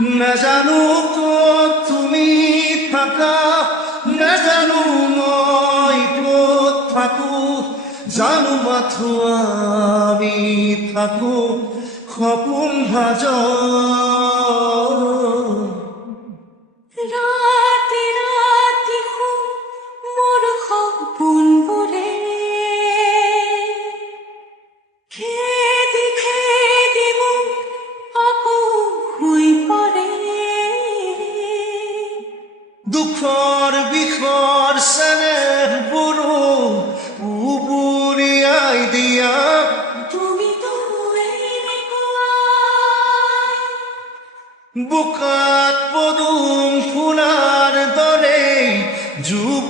নাজানো ক'ত তুমি থাকা, নাজানো মই ক'ত থাকো, জানো মাথো আমি থাকো সপোন ভাজ। ৰাতি ৰাতি মোৰ সপোনবোৰে খেদি খেদি মোক আকৌ শুই পৰে। দুখৰ বিষৰ চেনেহবোৰো উবুৰিয়াই দিয়া, তুমিতো এনেকুৱাই বোকাত পদুম ফুলাৰ দৰে যুগ